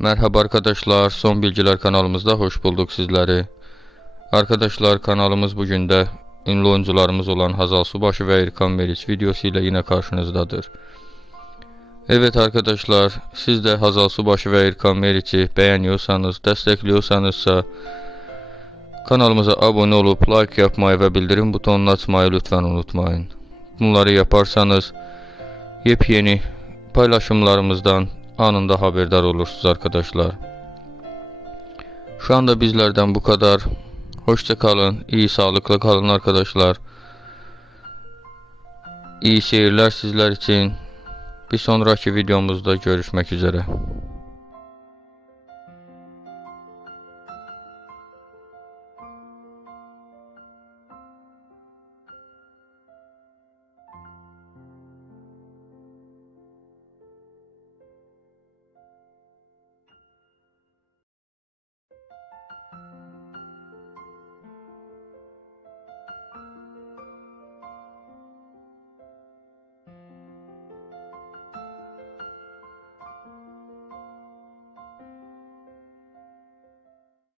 Merhaba arkadaşlar, Son Bilgiler kanalımızda hoş bulduk sizleri. Arkadaşlar kanalımız bugün de ünlü oyuncularımız olan Hazal Subaşı ve Erkan Meriç videosu ile yine karşınızdadır. Evet arkadaşlar, siz de Hazal Subaşı ve Erkan Meriç'i beğeniyorsanız, destekliyorsanızsa kanalımıza abone olup like yapmayı ve bildirim butonunu açmayı lütfen unutmayın. Bunları yaparsanız yepyeni paylaşımlarımızdan anında haberdar olursunuz arkadaşlar. Şu anda bizlerden bu kadar. Hoşça kalın, iyi sağlıklı kalın arkadaşlar. İyi seyirler sizler için. Bir sonraki videomuzda görüşmek üzere.